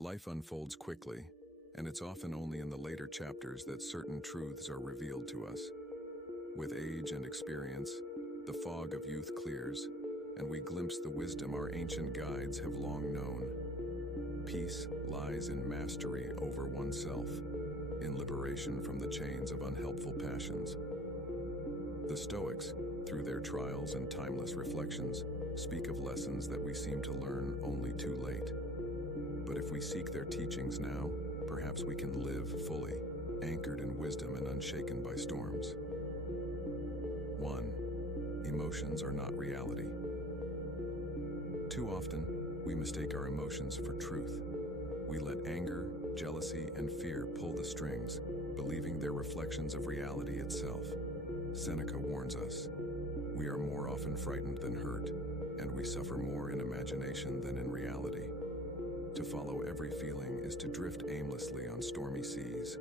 Life unfolds quickly, and it's often only in the later chapters that certain truths are revealed to us. With age and experience, the fog of youth clears, and we glimpse the wisdom our ancient guides have long known. Peace lies in mastery over oneself, in liberation from the chains of unhelpful passions. The Stoics, through their trials and timeless reflections, speak of lessons that we seem to learn only too late. But if we seek their teachings now, perhaps we can live fully, anchored in wisdom and unshaken by storms. 1. Emotions are not reality. Too often, we mistake our emotions for truth. We let anger, jealousy, and fear pull the strings, believing they're reflections of reality itself. Seneca warns us, we are more often frightened than hurt, and we suffer more in imagination than in reality. To follow every feeling is to drift aimlessly on stormy seas.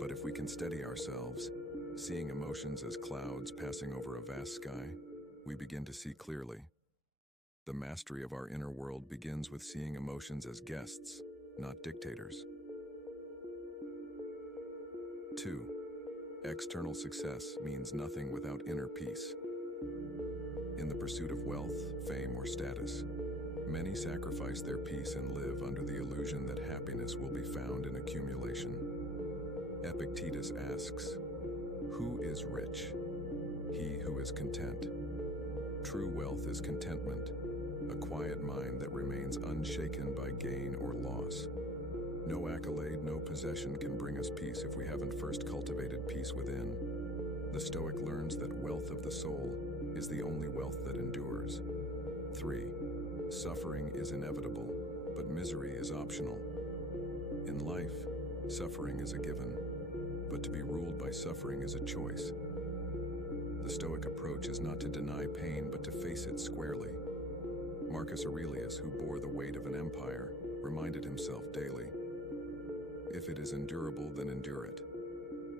But if we can steady ourselves, seeing emotions as clouds passing over a vast sky, we begin to see clearly. The mastery of our inner world begins with seeing emotions as guests, not dictators. 2. External success means nothing without inner peace. In the pursuit of wealth, fame, or status, many sacrifice their peace and live under the illusion that happiness will be found in accumulation. Epictetus asks, "Who is rich? He who is content." True wealth is contentment, a quiet mind that remains unshaken by gain or loss. No accolade, no possession can bring us peace if we haven't first cultivated peace within. The Stoic learns that wealth of the soul is the only wealth that endures. 3. Suffering is inevitable, but misery is optional. In life, suffering is a given, but to be ruled by suffering is a choice. The Stoic approach is not to deny pain, but to face it squarely. Marcus Aurelius, who bore the weight of an empire, reminded himself daily, "If it is endurable, then endure it.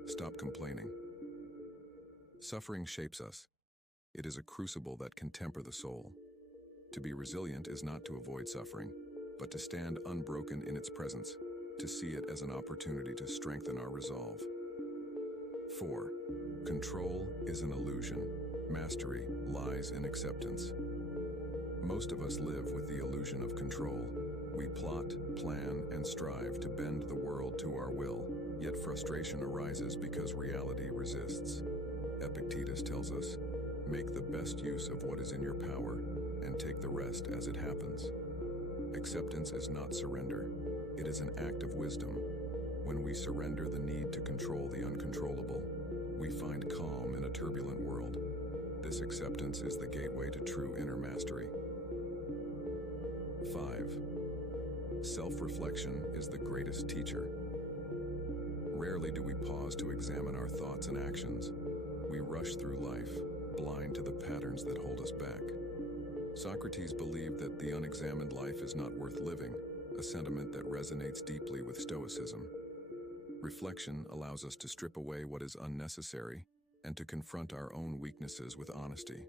Stop complaining." Suffering shapes us. It is a crucible that can temper the soul. To be resilient is not to avoid suffering, but to stand unbroken in its presence, to see it as an opportunity to strengthen our resolve. 4. Control is an illusion. Mastery lies in acceptance. Most of us live with the illusion of control. We plot, plan, and strive to bend the world to our will, yet frustration arises because reality resists. Epictetus tells us, "Make the best use of what is in your power, and take the rest as it happens." Acceptance is not surrender. It is an act of wisdom. When we surrender the need to control the uncontrollable, we find calm in a turbulent world. This acceptance is the gateway to true inner mastery. 5. Self-reflection is the greatest teacher. Rarely do we pause to examine our thoughts and actions. We rush through life, blind to the patterns that hold us back. Socrates believed that the unexamined life is not worth living, a sentiment that resonates deeply with Stoicism. Reflection allows us to strip away what is unnecessary and to confront our own weaknesses with honesty.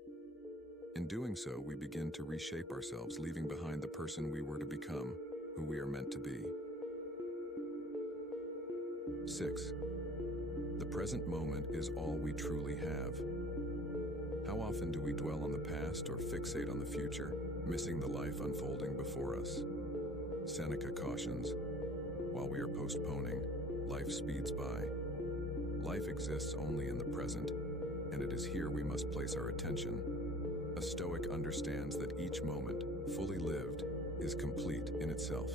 In doing so, we begin to reshape ourselves, leaving behind the person we were to become, who we are meant to be. 6. The present moment is all we truly have. How often do we dwell on the past or fixate on the future, missing the life unfolding before us? Seneca cautions, while we are postponing, life speeds by. Life exists only in the present, and it is here we must place our attention. A Stoic understands that each moment, fully lived, is complete in itself.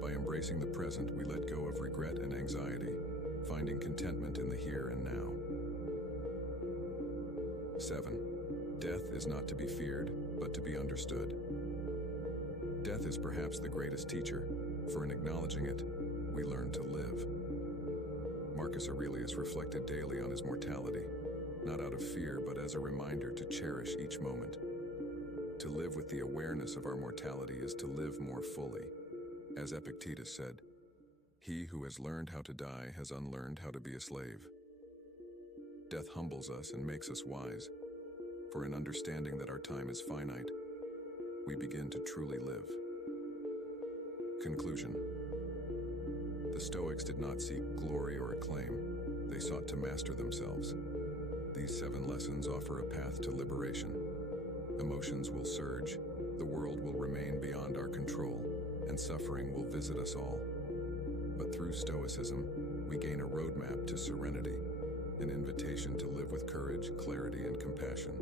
By embracing the present, we let go of regret and anxiety, finding contentment in the here and now. 7. Death is not to be feared, but to be understood. Death is perhaps the greatest teacher, for in acknowledging it, we learn to live. Marcus Aurelius reflected daily on his mortality, not out of fear, but as a reminder to cherish each moment. To live with the awareness of our mortality is to live more fully. As Epictetus said, "He who has learned how to die has unlearned how to be a slave." Death humbles us and makes us wise, for in understanding that our time is finite, we begin to truly live. Conclusion. The Stoics did not seek glory or acclaim. They sought to master themselves. These 7 lessons offer a path to liberation. Emotions will surge, the world will remain beyond our control, and suffering will visit us all. But through Stoicism, we gain a roadmap to serenity, an invitation to live with courage, clarity, and compassion.